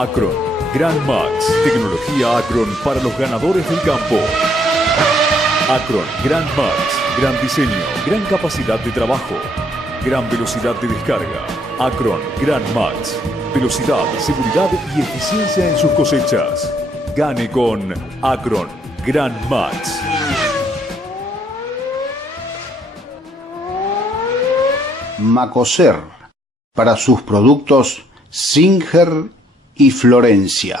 Acron, Gran Max, tecnología Acron para los ganadores del campo. Acron, Gran Max, gran diseño, gran capacidad de trabajo, gran velocidad de descarga. Acron, Gran Max, velocidad, seguridad y eficiencia en sus cosechas. Gane con Acron, Gran Max. Macoser, para sus productos Singer y Florencia,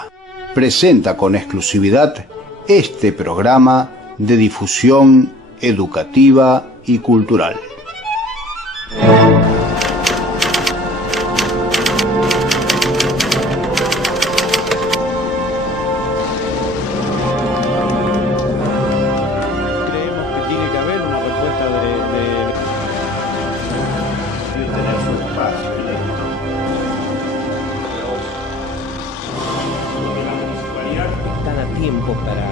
presenta con exclusividad este programa de difusión educativa y cultural. Creemos que tiene que haber una respuesta de tener su espacio en esto. La municipalidad está a tiempo para...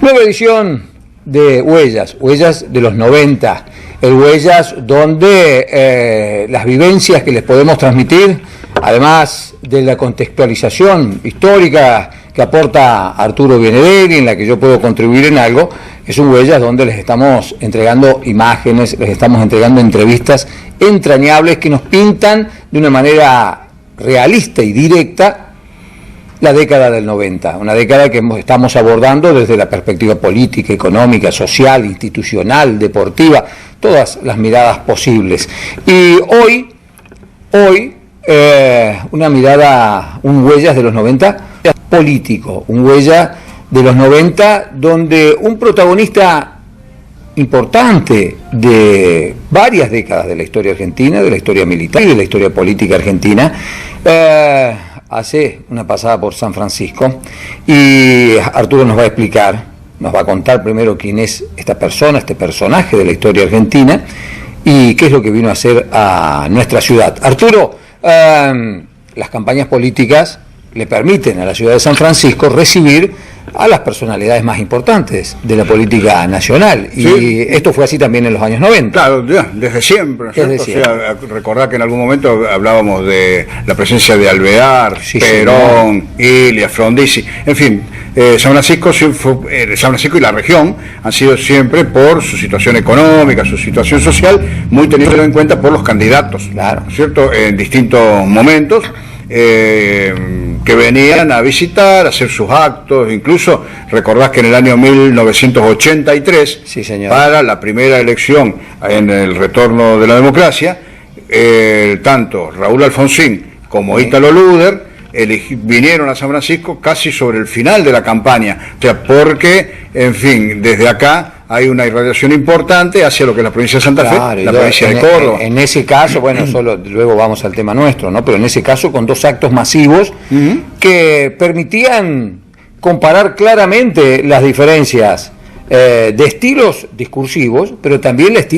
Nueva edición de Huellas de los 90, el Huellas donde las vivencias que les podemos transmitir, además de la contextualización histórica que aporta Arturo Benedetti, en la que yo puedo contribuir en algo, es un Huellas donde les estamos entregando imágenes, les estamos entregando entrevistas entrañables que nos pintan de una manera realista y directa la década del 90, una década que estamos abordando desde la perspectiva política, económica, social, institucional, deportiva, todas las miradas posibles. Y hoy una mirada, un Huellas de los 90 político, un Huellas de los 90 donde un protagonista importante de varias décadas de la historia argentina, de la historia militar y de la historia política argentina, hace una pasada por San Francisco y Arturo nos va a explicar, nos va a contar primero quién es esta persona, este personaje de la historia argentina y qué es lo que vino a hacer a nuestra ciudad. Arturo, las campañas políticas le permiten a la ciudad de San Francisco recibir a las personalidades más importantes de la política nacional. Y sí, esto fue así también en los años 90. Claro, ya, desde siempre, ¿no? Desde siempre. O sea, recordar que en algún momento hablábamos de la presencia de Alvear, sí, Perón, Ilia, Frondizi, en fin, San Francisco y la región han sido siempre, por su situación económica, su situación social, muy tenido en cuenta por los candidatos, claro, ¿cierto? En distintos momentos. Que venían a visitar, a hacer sus actos, incluso recordás que en el año 1983, sí, señor, para la primera elección en el retorno de la democracia, tanto Raúl Alfonsín como sí, Ítalo Luder vinieron a San Francisco casi sobre el final de la campaña, o sea, porque, en fin, desde acá hay una irradiación importante hacia lo que es la provincia de Santa Fe, la provincia de Córdoba. En ese caso, bueno, luego vamos al tema nuestro, ¿no? Pero en ese caso con dos actos masivos que permitían comparar claramente las diferencias de estilos discursivos, pero también las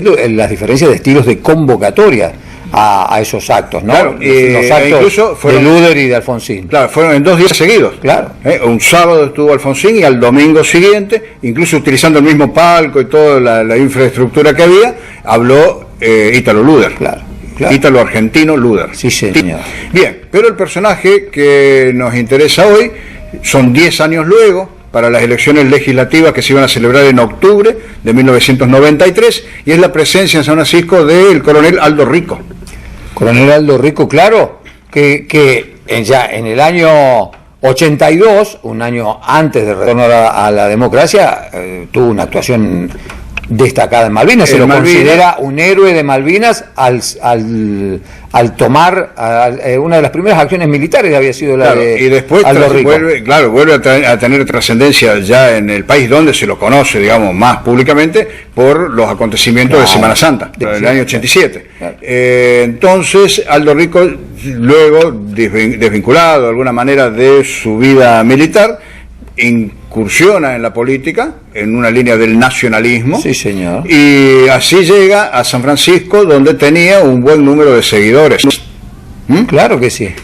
diferencias de estilos de convocatoria a esos actos, ¿no? Claro, los actos de Luder y de Alfonsín. Claro, fueron en 2 días seguidos. Claro. Un sábado estuvo Alfonsín y al domingo siguiente, incluso utilizando el mismo palco y toda la infraestructura que había, habló Ítalo Luder. Claro. Ítalo argentino Luder. Sí, señor. Bien, pero el personaje que nos interesa hoy son 10 años luego, para las elecciones legislativas que se iban a celebrar en octubre de 1993, y es la presencia en San Francisco del coronel Aldo Rico. Coronel Aldo Rico, claro, que ya en el año 82, un año antes del retorno a la democracia, tuvo una actuación destacada en Malvinas. Se lo considera un héroe de Malvinas al tomar una de las primeras acciones militares, había sido la de y después Aldo Rico. vuelve a tener trascendencia ya en el país donde se lo conoce, digamos, más públicamente por los acontecimientos de Semana Santa, del año 87. Claro. Entonces, Aldo Rico, luego desvinculado de alguna manera de su vida militar, incursiona en la política, en una línea del nacionalismo. Sí, señor. Y así llega a San Francisco, donde tenía un buen número de seguidores. Claro que sí.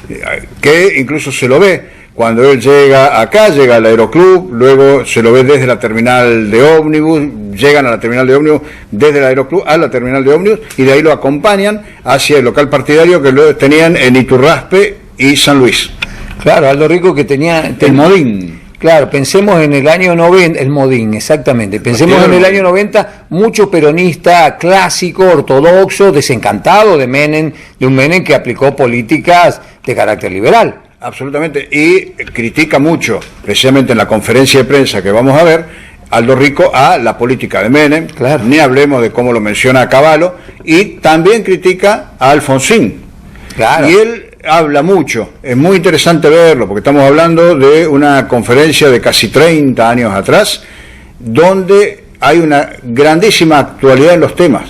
Que incluso se lo ve cuando él llega acá, llega al Aeroclub, luego se lo ve desde la terminal de ómnibus, llegan a la terminal de ómnibus, desde el Aeroclub a la terminal de ómnibus, y de ahí lo acompañan hacia el local partidario que lo tenían en Iturraspe y San Luis. Claro, Aldo Rico que tenía... El Modín. Claro, pensemos en el año 90, el Modín, exactamente. Pensemos en el año 90, mucho peronista clásico, ortodoxo, desencantado de Menem, de un Menem que aplicó políticas de carácter liberal. Absolutamente, y critica mucho, precisamente en la conferencia de prensa que vamos a ver, Aldo Rico a la política de Menem, claro. Ni hablemos de cómo lo menciona a Cavallo, y también critica a Alfonsín. Claro. Y él habla mucho, es muy interesante verlo, porque estamos hablando de una conferencia de casi 30 años atrás, donde hay una grandísima actualidad en los temas.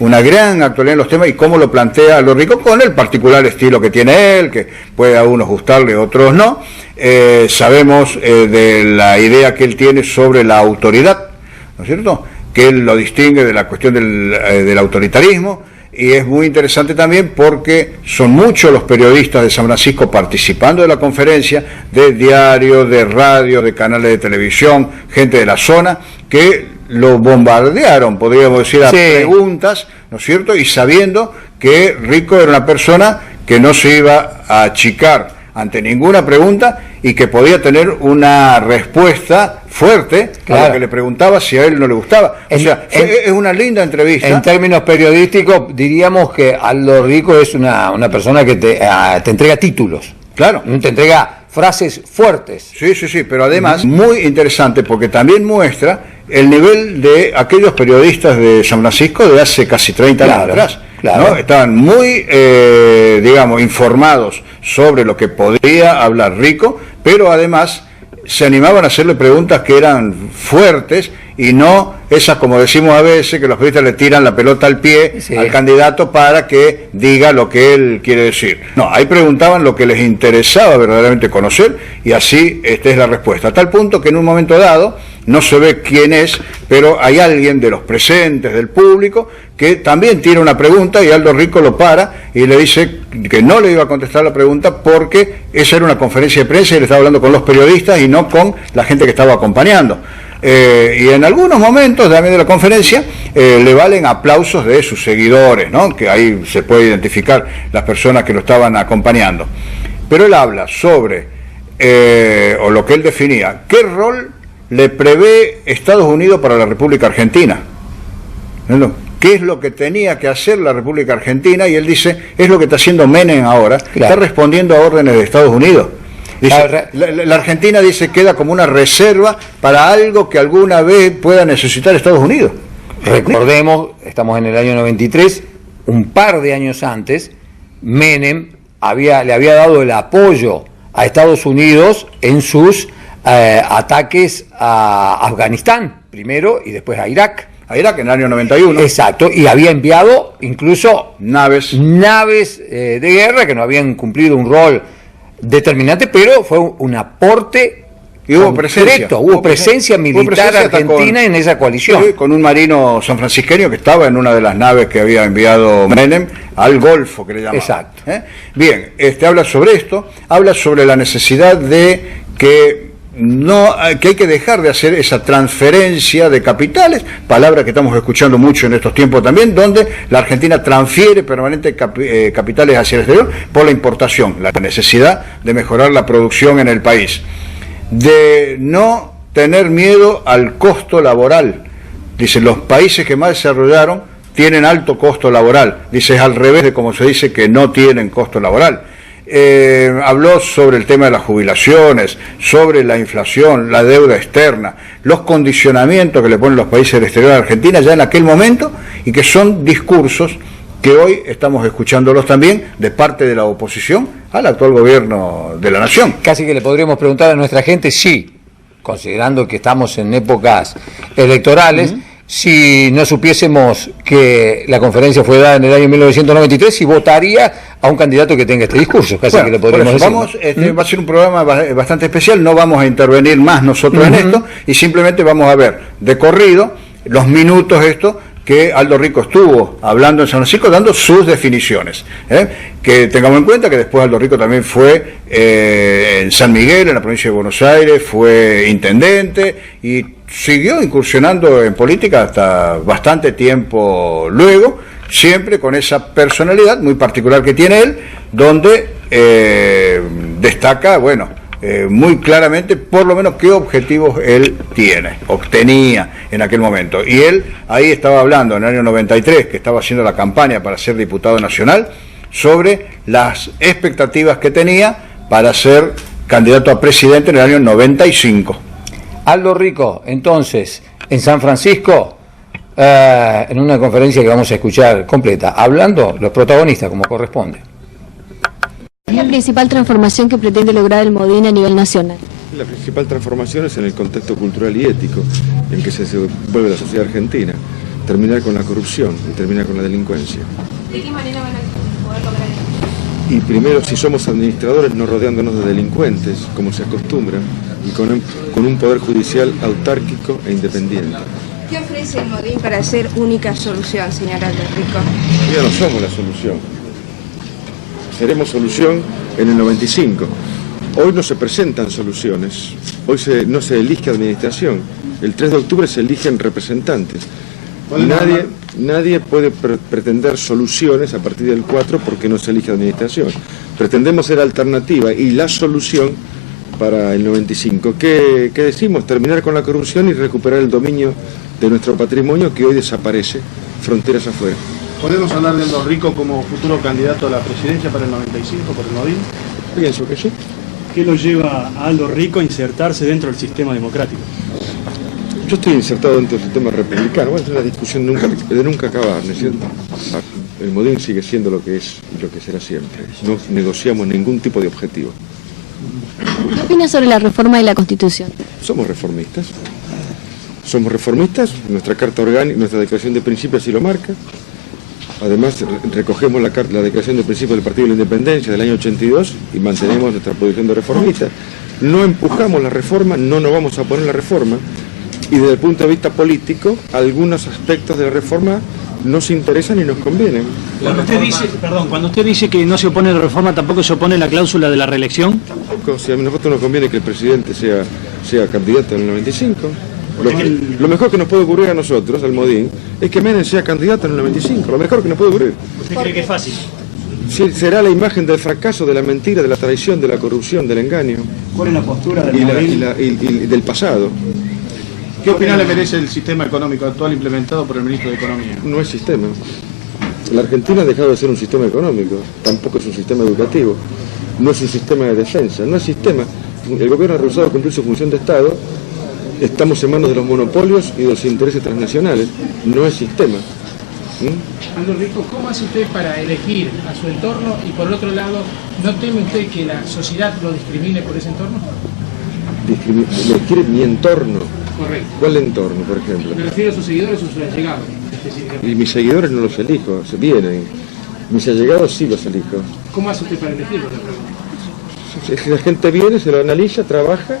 Una gran actualidad en los temas y cómo lo plantea Aldo Rico con el particular estilo que tiene él, que puede a unos gustarle, a otros no. Sabemos de la idea que él tiene sobre la autoridad, ¿no es cierto? Que él lo distingue de la cuestión del autoritarismo, y es muy interesante también porque son muchos los periodistas de San Francisco participando de la conferencia, de diarios, de radio, de canales de televisión, gente de la zona, que lo bombardearon, podríamos decir, a preguntas, ¿no es cierto? Y sabiendo que Rico era una persona que no se iba a achicar ante ninguna pregunta y que podía tener una respuesta fuerte a lo que le preguntaba si a él no le gustaba. O sea, es una linda entrevista. En términos periodísticos, diríamos que Aldo Rico es una persona que te entrega títulos. Claro. Te entrega frases fuertes. Sí, pero además muy interesante porque también muestra el nivel de aquellos periodistas de San Francisco de hace casi 30 años atrás. Claro. ¿No? Estaban muy, digamos, informados sobre lo que podía hablar Rico, pero además se animaban a hacerle preguntas que eran fuertes y no esas, como decimos a veces, que los periodistas le tiran la pelota al pie al candidato para que diga lo que él quiere decir. No, ahí preguntaban lo que les interesaba verdaderamente conocer y así esta es la respuesta. A tal punto que en un momento dado, no se ve quién es, pero hay alguien de los presentes, del público, que también tiene una pregunta y Aldo Rico lo para y le dice que no le iba a contestar la pregunta porque esa era una conferencia de prensa y le estaba hablando con los periodistas y no con la gente que estaba acompañando. Y en algunos momentos también de la conferencia le valen aplausos de sus seguidores, ¿no? Que ahí se puede identificar las personas que lo estaban acompañando. Pero él habla sobre, o lo que él definía, qué rol le prevé Estados Unidos para la República Argentina. ¿Qué es lo que tenía que hacer la República Argentina? Y él dice, es lo que está haciendo Menem ahora, está respondiendo a órdenes de Estados Unidos. Dice, la Argentina, dice, queda como una reserva para algo que alguna vez pueda necesitar Estados Unidos. Recordemos, estamos en el año 93, un par de años antes, Menem le había dado el apoyo a Estados Unidos en sus ataques a Afganistán, primero, y después a Irak. A Irak en el año 91. Exacto, y había enviado incluso naves de guerra que no habían cumplido un rol determinante, pero fue un aporte y hubo presencia, hubo presencia militar argentina en esa coalición. Con un marino sanfrancisqueño que estaba en una de las naves que había enviado Menem al Golfo, que le llamaban. Exacto. Bien, habla sobre esto, habla sobre la necesidad de que hay que dejar de hacer esa transferencia de capitales, palabra que estamos escuchando mucho en estos tiempos también, donde la Argentina transfiere permanente capitales hacia el exterior por la importación, la necesidad de mejorar la producción en el país, de no tener miedo al costo laboral. Dice, los países que más desarrollaron tienen alto costo laboral. Dice, es al revés de como se dice que no tienen costo laboral. Habló sobre el tema de las jubilaciones, sobre la inflación, la deuda externa, los condicionamientos que le ponen los países del exterior a Argentina ya en aquel momento y que son discursos que hoy estamos escuchándolos también de parte de la oposición al actual gobierno de la nación. Casi que le podríamos preguntar a nuestra gente si, considerando que estamos en épocas electorales, si no supiésemos que la conferencia fue dada en el año 1993, si votaría a un candidato que tenga este discurso. Casi que le podríamos decir. Va a ser un programa bastante especial, no vamos a intervenir más nosotros en esto, y simplemente vamos a ver de corrido los minutos que Aldo Rico estuvo hablando en San Francisco, dando sus definiciones. Que tengamos en cuenta que después Aldo Rico también fue en San Miguel, en la provincia de Buenos Aires, fue intendente y siguió incursionando en política hasta bastante tiempo luego, siempre con esa personalidad muy particular que tiene él, donde destaca, muy claramente, por lo menos, qué objetivos él obtenía en aquel momento. Y él ahí estaba hablando, en el año 93, que estaba haciendo la campaña para ser diputado nacional, sobre las expectativas que tenía para ser candidato a presidente en el año 95. Aldo Rico, entonces, en San Francisco, en una conferencia que vamos a escuchar completa, hablando los protagonistas como corresponde. ¿Es la principal transformación que pretende lograr el Modin a nivel nacional? La principal transformación es en el contexto cultural y ético en que se vuelve la sociedad argentina. Terminar con la corrupción y terminar con la delincuencia. ¿De qué manera van a poder lograr esto? Y primero, si somos administradores, no rodeándonos de delincuentes, como se acostumbra, y con un poder judicial autárquico e independiente. ¿Qué ofrece el Modin para ser única solución, señor Aldo Rico? Ya no somos la solución. Seremos solución en el 95. Hoy no se presentan soluciones, hoy no se elige administración. El 3 de octubre se eligen representantes. Nadie puede pretender soluciones a partir del 4 porque no se elige administración. Pretendemos ser alternativa y la solución para el 95. ¿Qué decimos? Terminar con la corrupción y recuperar el dominio de nuestro patrimonio que hoy desaparece, fronteras afuera. ¿Podemos hablar de Aldo Rico como futuro candidato a la presidencia para el 95 por el Modin? Pienso que sí. ¿Qué lo lleva a Aldo Rico a insertarse dentro del sistema democrático? Yo estoy insertado dentro del sistema republicano. Bueno, es una discusión de nunca acabar, ¿no es cierto? El Modin sigue siendo lo que es y lo que será siempre. No negociamos ningún tipo de objetivo. ¿Qué opinas sobre la reforma de la Constitución? Somos reformistas. Somos reformistas, nuestra carta orgánica, nuestra declaración de principios así lo marca. Además, recogemos la declaración de principios del Partido de la Independencia del año 82 y mantenemos nuestra posición de reformista. No empujamos la reforma, no nos vamos a oponer a la reforma y desde el punto de vista político, algunos aspectos de la reforma nos interesan y nos convienen. Cuando usted dice que no se opone a la reforma, ¿tampoco se opone a la cláusula de la reelección? Tampoco, si a nosotros nos conviene que el presidente sea candidato en el 95. Lo mejor que nos puede ocurrir a nosotros, al Modin, es que Menem sea candidato en el 95. Lo mejor que nos puede ocurrir. ¿Usted cree que es fácil? Sí, será la imagen del fracaso, de la mentira, de la traición, de la corrupción, del engaño. ¿Cuál es la postura del Modin? Y del pasado. ¿Qué opinión le merece el sistema económico actual implementado por el ministro de Economía? No es sistema. La Argentina ha dejado de ser un sistema económico, tampoco es un sistema educativo, no es un sistema de defensa, no es sistema. El gobierno ha rehusado cumplir su función de Estado. Estamos en manos de los monopolios y de los intereses transnacionales. No es sistema. Aldo Rico, ¿cómo hace usted para elegir a su entorno y por otro lado, ¿no teme usted que la sociedad lo discrimine por ese entorno? Elegir mi entorno. Correcto. ¿Cuál entorno, por ejemplo? Me refiero a sus seguidores o sus allegados. Y mis seguidores no los elijo, se vienen. Mis allegados sí los elijo. ¿Cómo hace usted para elegirlos? La gente viene, se lo analiza, trabaja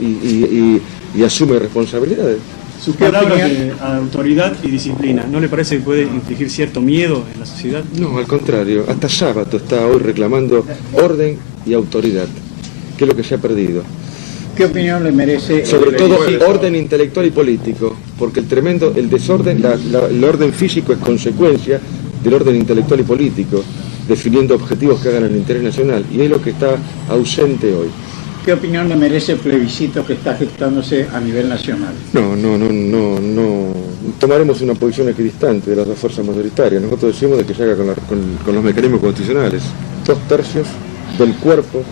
y asume responsabilidades. Sus palabras de autoridad y disciplina, ¿no le parece que puede infligir cierto miedo en la sociedad? No, al contrario. Hasta Sábato está hoy reclamando orden y autoridad, que es lo que se ha perdido. ¿Qué opinión le merece? Sobre todo orden intelectual y político, porque el desorden, el orden físico es consecuencia del orden intelectual y político, definiendo objetivos que hagan el interés nacional, y es lo que está ausente hoy. ¿Qué opinión le merece el plebiscito que está gestándose a nivel nacional? No. Tomaremos una posición equidistante de las dos fuerzas mayoritarias. Nosotros decimos de que se haga con los mecanismos constitucionales, 2/3 del cuerpo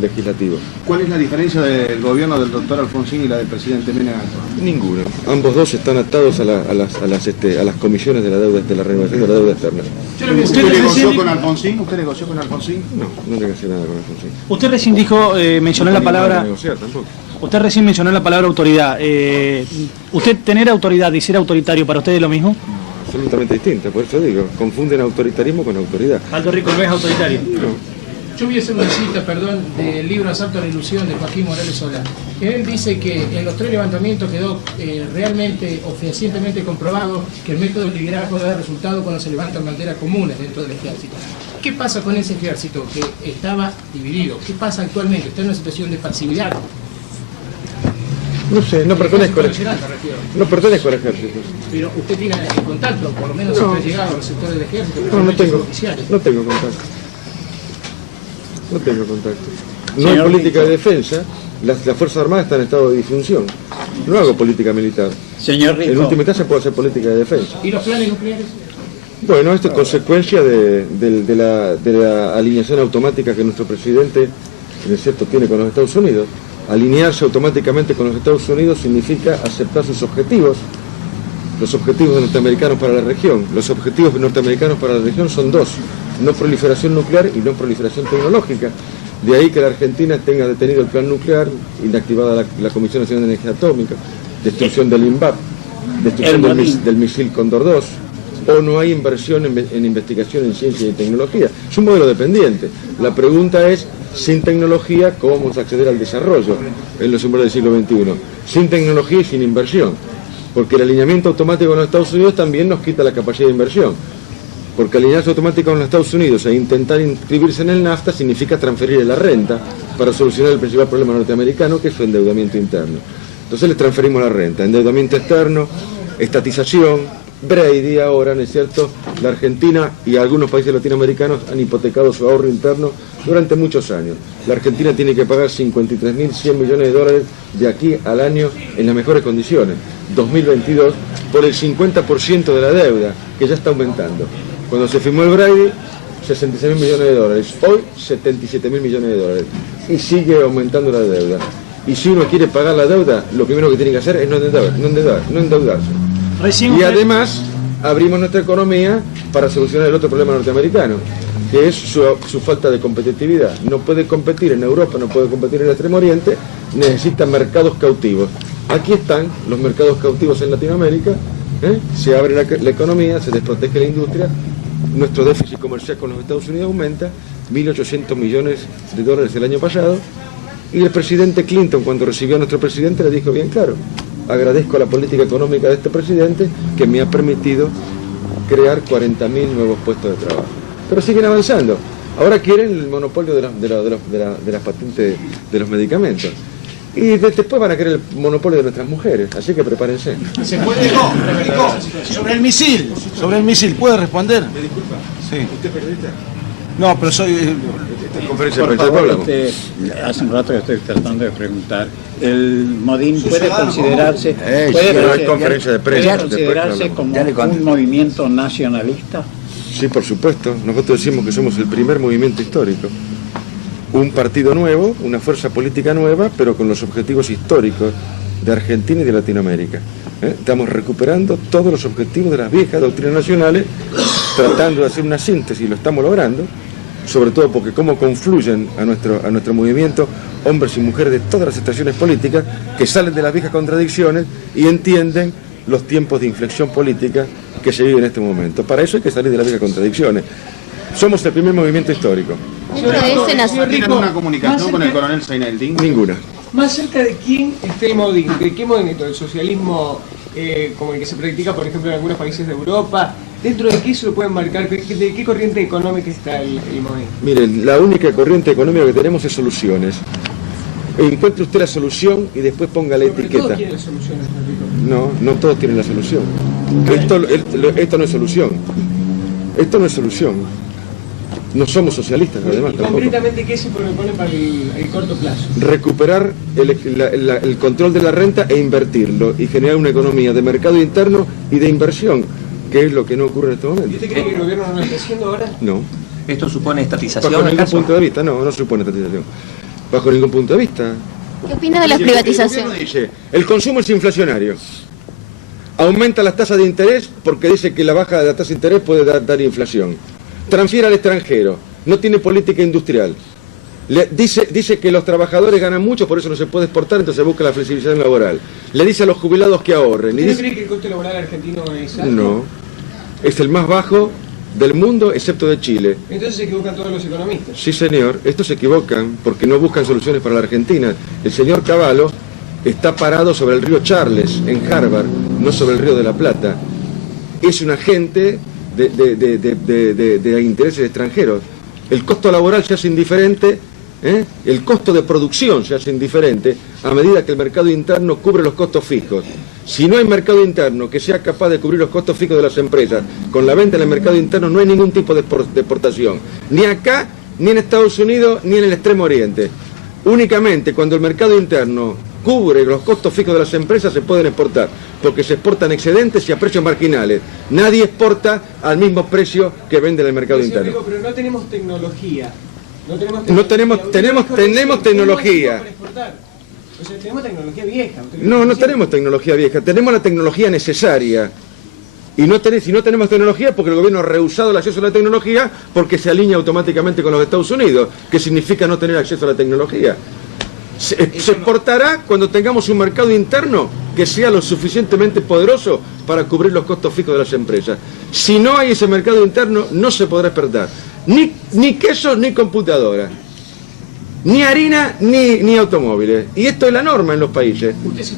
legislativo. ¿Cuál es la diferencia del gobierno del doctor Alfonsín y la del presidente Menem? Ninguna. Ambos dos están atados a las comisiones de la deuda, de la renovación de la deuda externa. ¿Usted negoció con Alfonsín? No negocié nada con Alfonsín. Usted recién dijo, mencionó la palabra... negociar tampoco. Usted recién mencionó la palabra autoridad. ¿Usted tener autoridad y ser autoritario para usted es lo mismo? Absolutamente distinta, por eso digo, confunden autoritarismo con autoridad. Aldo Rico no es autoritario. No. Yo voy a hacer una cita, perdón, del libro Asalto a la Ilusión de Joaquín Morales Solá. Él dice que en los 3 levantamientos quedó realmente o fehacientemente comprobado que el método del liderazgo da resultado cuando se levantan banderas comunes dentro del ejército. ¿Qué pasa con ese ejército que estaba dividido? ¿Qué pasa actualmente? ¿Está en una situación de pasividad? No sé, no pertenezco al ejército. Pero usted tiene contacto, por lo menos No. usted ha llegado a los sectores del ejército. No tengo oficiales. contacto. No tengo contacto. No hay Señor política de Rico. defensa, las Fuerzas Armadas están en estado de disfunción. No hago política militar. Señor En Rico, última instancia puedo hacer política de defensa. ¿Y los planes nucleares? Bueno, esto es consecuencia de la alineación automática que nuestro presidente, en cierto, tiene con los Estados Unidos. Alinearse automáticamente con los Estados Unidos significa aceptar sus objetivos, los objetivos norteamericanos para la región. Los objetivos norteamericanos para la región son 2, no proliferación nuclear y no proliferación tecnológica. De ahí que la Argentina tenga detenido el plan nuclear, inactivada la Comisión Nacional de Energía Atómica, destrucción del INVAP, destrucción del misil Cóndor 2, o no hay inversión en investigación en ciencia y tecnología. Es un modelo dependiente. La pregunta es, sin tecnología, ¿cómo vamos a acceder al desarrollo en los umbrales del siglo XXI? Sin tecnología y sin inversión. Porque el alineamiento automático con los Estados Unidos también nos quita la capacidad de inversión. Porque alinearse automático con los Estados Unidos e intentar inscribirse en el NAFTA significa transferir la renta para solucionar el principal problema norteamericano, que es su endeudamiento interno. Entonces les transferimos la renta, endeudamiento externo, estatización, Brady ahora, ¿no es cierto? La Argentina y algunos países latinoamericanos han hipotecado su ahorro interno durante muchos años. La Argentina tiene que pagar 53.100 millones de dólares de aquí al año en las mejores condiciones, 2022, por el 50% de la deuda, que ya está aumentando. Cuando se firmó el Brady, 66.000 millones de dólares, hoy 77.000 millones de dólares, y sigue aumentando la deuda. Y si uno quiere pagar la deuda, lo primero que tiene que hacer es no endeudarse. Y además abrimos nuestra economía para solucionar el otro problema norteamericano, que es su falta de competitividad. No puede competir en Europa, no puede competir en el Extremo Oriente, necesita mercados cautivos. Aquí están los mercados cautivos en Latinoamérica, se abre la economía, se desprotege la industria, nuestro déficit comercial con los Estados Unidos aumenta, 1.800 millones de dólares el año pasado, y el presidente Clinton, cuando recibió a nuestro presidente, le dijo bien claro: agradezco la política económica de este presidente que me ha permitido crear 40.000 nuevos puestos de trabajo. Pero siguen avanzando. Ahora quieren el monopolio de las patentes de los medicamentos. Y después van a querer el monopolio de nuestras mujeres. Así que prepárense. ¿Se puede Sobre el misil, ¿puede responder? ¿Me disculpa? Sí. ¿Usted es periodista? No, pero soy... Esta conferencia de por prensa, favor, hablamos. hace un rato que estoy tratando de preguntar. ¿El Modín puede considerarse, hay conferencia de prensa, puede considerarse como un movimiento nacionalista? Sí, por supuesto. Nosotros decimos que somos el primer movimiento histórico. Un partido nuevo, una fuerza política nueva, pero con los objetivos históricos de Argentina y de Latinoamérica. Estamos recuperando todos los objetivos de las viejas doctrinas nacionales, tratando de hacer una síntesis, y lo estamos logrando, sobre todo porque cómo confluyen a nuestro movimiento hombres y mujeres de todas las estaciones políticas que salen de las viejas contradicciones y entienden los tiempos de inflexión política que se vive en este momento. Para eso hay que salir de las viejas contradicciones. Somos el primer movimiento histórico. ¿Tienen una comunicación con el coronel Zaineldin? Ninguna. Más cerca de quién está el Modín, de qué movimiento, del socialismo como el que se practica, por ejemplo, en algunos países de Europa, ¿dentro de qué se lo pueden marcar? ¿De qué corriente económica está el Modín? Miren, la única corriente económica que tenemos es soluciones. Encuentre usted la solución y después ponga la etiqueta. Todos quieren soluciones, Enrico. No todos tienen la solución. Esto no es solución. Esto no es solución. No somos socialistas, además, ¿Y tampoco. concretamente qué se propone para el corto plazo? Recuperar el control de la renta e invertirlo y generar una economía de mercado interno y de inversión, que es lo que no ocurre en este momento. ¿Y usted cree que el gobierno no lo está haciendo ahora? No. ¿Esto supone estatización? Bajo ningún punto de vista, no supone estatización. Bajo ningún punto de vista. ¿Qué opina de las privatizaciones? Dice, el consumo es inflacionario. Aumenta las tasas de interés porque dice que la baja de la tasa de interés puede dar inflación. Transfiere al extranjero, no tiene política industrial. Dice que los trabajadores ganan mucho, por eso no se puede exportar, entonces busca la flexibilización laboral. Le dice a los jubilados que ahorren. ¿Usted no cree que el coste laboral argentino es alto? No, es el más bajo del mundo, excepto de Chile. Entonces se equivocan todos los economistas. Sí, señor, estos se equivocan porque no buscan soluciones para la Argentina. El señor Cavallo está parado sobre el río Charles, en Harvard, no sobre el río de la Plata. Es un agente de intereses extranjeros. El costo laboral se hace indiferente, el costo de producción se hace indiferente a medida que el mercado interno cubre los costos fijos. Si no hay mercado interno que sea capaz de cubrir los costos fijos de las empresas, con la venta en el mercado interno no hay ningún tipo de exportación, ni acá, ni en Estados Unidos, ni en el Extremo Oriente. Únicamente cuando el mercado interno cubre los costos fijos de las empresas se pueden exportar, porque se exportan excedentes y a precios marginales. Nadie exporta al mismo precio que vende en el mercado interno. Digo, pero no tenemos tecnología. Tenemos tecnología. O sea, tenemos tecnología vieja. No tenemos tecnología vieja, tenemos la tecnología necesaria. Y si no tenemos tecnología porque el gobierno ha rehusado el acceso a la tecnología porque se alinea automáticamente con los Estados Unidos, que significa no tener acceso a la tecnología. Se exportará cuando tengamos un mercado interno que sea lo suficientemente poderoso para cubrir los costos fijos de las empresas. Si no hay ese mercado interno, no se podrá exportar ni quesos ni computadoras, ni harina ni automóviles. Y esto es la norma en los países.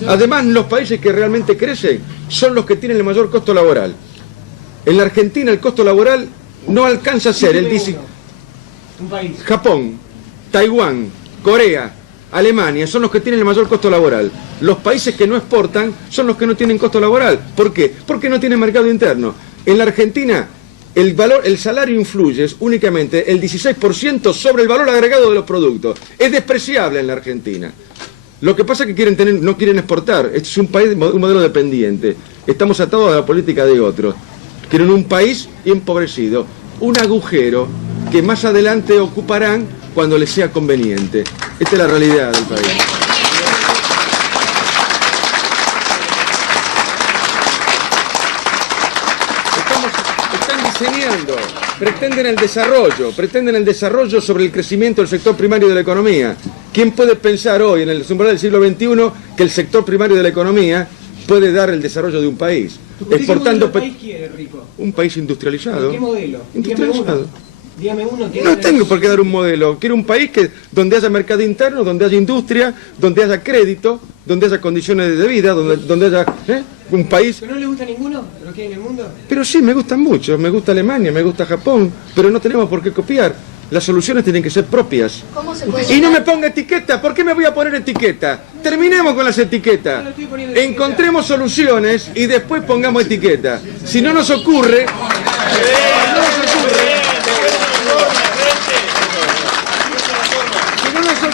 Además, los países que realmente crecen son los que tienen el mayor costo laboral. En la Argentina el costo laboral no alcanza a ser el 10. Japón, Taiwán, Corea, Alemania son los que tienen el mayor costo laboral. Los países que no exportan son los que no tienen costo laboral. ¿Por qué? Porque no tienen mercado interno. En la Argentina el salario influye únicamente el 16% sobre el valor agregado de los productos. Es despreciable en la Argentina. Lo que pasa es que no quieren exportar. Este es un país, un modelo dependiente. Estamos atados a la política de otros. Quieren un país empobrecido, un agujero que más adelante ocuparán cuando les sea conveniente. Esta es la realidad del país. Pretenden el desarrollo sobre el crecimiento del sector primario de la economía. ¿Quién puede pensar hoy, en el umbral del siglo XXI, que el sector primario de la economía puede dar el desarrollo de un país? Exportando. ¿Qué país quiere, Rico? Un país industrializado. ¿Qué modelo? Industrializado. Dígame uno. No tengo por qué dar un modelo. Quiero un país donde haya mercado interno, donde haya industria, donde haya crédito, donde haya condiciones de vida, donde haya un país. ¿Pero no le gusta ninguno de los que hay en el mundo? Pero sí, me gustan mucho. Me gusta Alemania, me gusta Japón, pero no tenemos por qué copiar. Las soluciones tienen que ser propias. ¿Cómo se puede y no me ponga etiqueta. ¿Por qué me voy a poner etiqueta? Terminemos con las etiquetas. Encontremos soluciones y después pongamos etiqueta. Si no nos ocurre...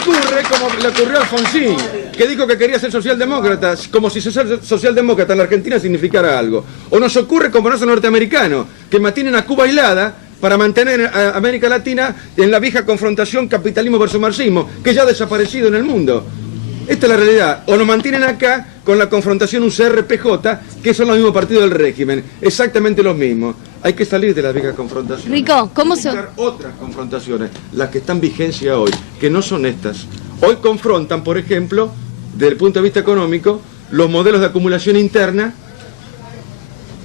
ocurre como le ocurrió a Alfonsín, que dijo que quería ser socialdemócrata, como si ser socialdemócrata en la Argentina significara algo. O nos ocurre como no son norteamericanos, que mantienen a Cuba aislada para mantener a América Latina en la vieja confrontación capitalismo versus marxismo, que ya ha desaparecido en el mundo. Esta es la realidad. O nos mantienen acá con la confrontación UCR-PJ, que son los mismos partidos del régimen, exactamente los mismos. Hay que salir de las viejas confrontaciones. Rico, ¿cómo se...? Otras confrontaciones, las que están en vigencia hoy, que no son estas. Hoy confrontan, por ejemplo, desde el punto de vista económico, los modelos de acumulación interna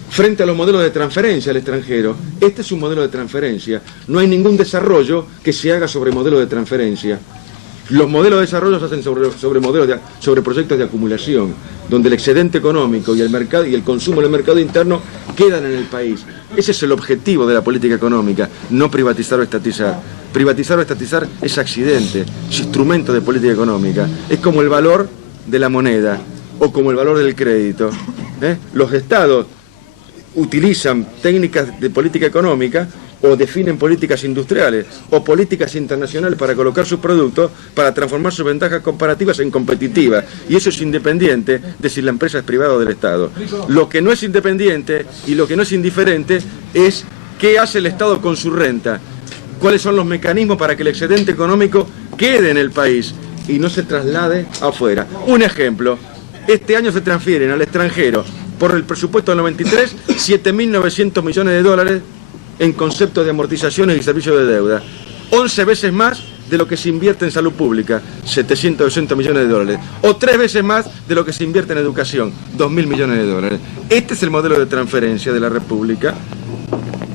frente a los modelos de transferencia al extranjero. Este es un modelo de transferencia. No hay ningún desarrollo que se haga sobre modelos de transferencia. Los modelos de desarrollo se hacen sobre proyectos de acumulación, donde el excedente económico y el mercado y el consumo en el mercado interno quedan en el país. Ese es el objetivo de la política económica, no privatizar o estatizar. Privatizar o estatizar es accidente, es instrumento de política económica. Es como el valor de la moneda o como el valor del crédito. Los estados utilizan técnicas de política económica o definen políticas industriales o políticas internacionales para colocar sus productos, para transformar sus ventajas comparativas en competitivas. Y eso es independiente de si la empresa es privada o del Estado. Lo que no es independiente y lo que no es indiferente es qué hace el Estado con su renta, cuáles son los mecanismos para que el excedente económico quede en el país y no se traslade afuera. Un ejemplo, este año se transfieren al extranjero por el presupuesto del 93 $7.900 millones en conceptos de amortizaciones y servicios de deuda. 11 veces más de lo que se invierte en salud pública, $760 millones. O 3 veces más de lo que se invierte en educación, $2.000 millones. Este es el modelo de transferencia de la República.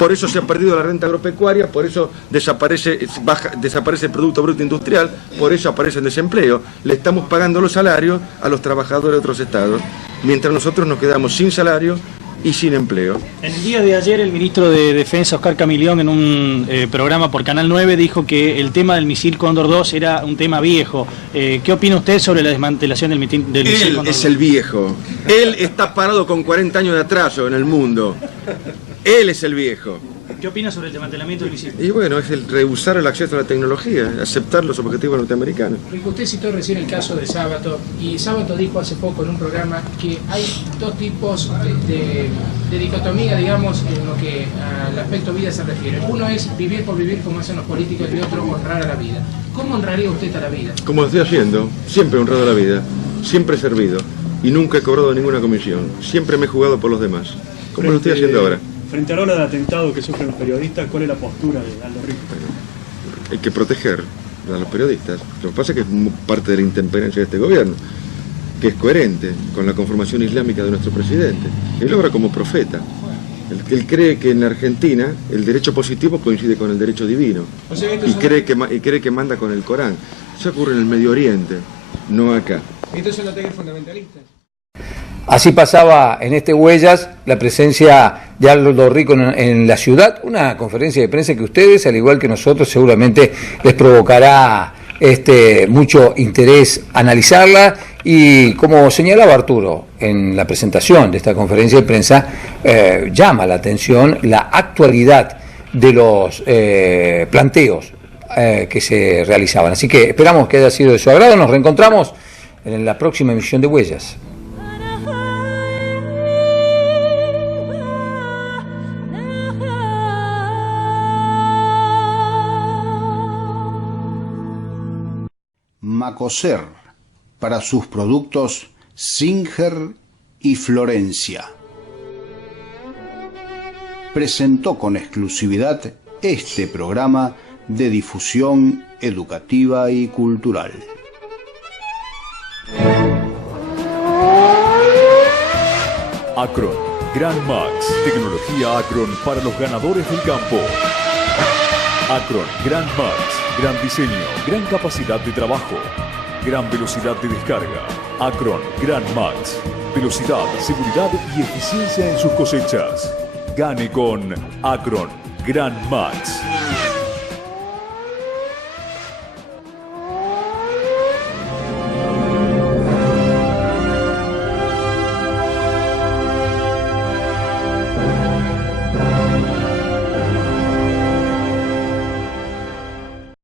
por eso se ha perdido la renta agropecuaria, por eso desaparece el Producto Bruto Industrial, por eso aparece el desempleo. Le estamos pagando los salarios a los trabajadores de otros estados, mientras nosotros nos quedamos sin salario y sin empleo. En el día de ayer el ministro de Defensa, Oscar Camilión, en un programa por Canal 9, dijo que el tema del misil Cóndor 2 era un tema viejo. ¿Qué opina usted sobre la desmantelación del misil Cóndor 2? Él es el viejo. Él está parado con 40 años de atraso en el mundo. Él es el viejo. ¿Qué opina sobre el desmantelamiento del misil? Y bueno, es el rehusar el acceso a la tecnología, aceptar los objetivos norteamericanos. Usted citó recién el caso de Sábato, y Sábato dijo hace poco en un programa que hay dos tipos de dicotomía, digamos, en lo que al aspecto vida se refiere. Uno es vivir por vivir, como hacen los políticos, y otro honrar a la vida. ¿Cómo honraría usted a la vida? Como lo estoy haciendo, siempre he honrado la vida, siempre he servido, y nunca he cobrado ninguna comisión. Siempre me he jugado por los demás, como lo estoy haciendo ahora. Frente a la ola de atentado que sufren los periodistas, ¿cuál es la postura de Aldo Rico? Hay que proteger a los periodistas. Lo que pasa es que es parte de la intemperencia de este gobierno, que es coherente con la conformación islámica de nuestro presidente. Él obra como profeta. Él cree que en la Argentina el derecho positivo coincide con el derecho divino, y cree que manda con el Corán. Eso ocurre en el Medio Oriente, no acá. Estos son ataques fundamentalistas. Así pasaba en este Huellas la presencia de Aldo Rico en la ciudad, una conferencia de prensa que ustedes, al igual que nosotros, seguramente les provocará mucho interés analizarla, y como señalaba Arturo en la presentación de esta conferencia de prensa, llama la atención la actualidad de los planteos que se realizaban. Así que esperamos que haya sido de su agrado. Nos reencontramos en la próxima emisión de Huellas. Macoser, para sus productos Singer y Florencia. Presentó con exclusividad este programa de difusión educativa y cultural. Acron, Grand Max, tecnología Acron para los ganadores del campo. Acron, Grand Max, gran diseño, gran capacidad de trabajo, gran velocidad de descarga. Acron, Grand Max, velocidad, seguridad y eficiencia en sus cosechas. Gane con Acron, Grand Max.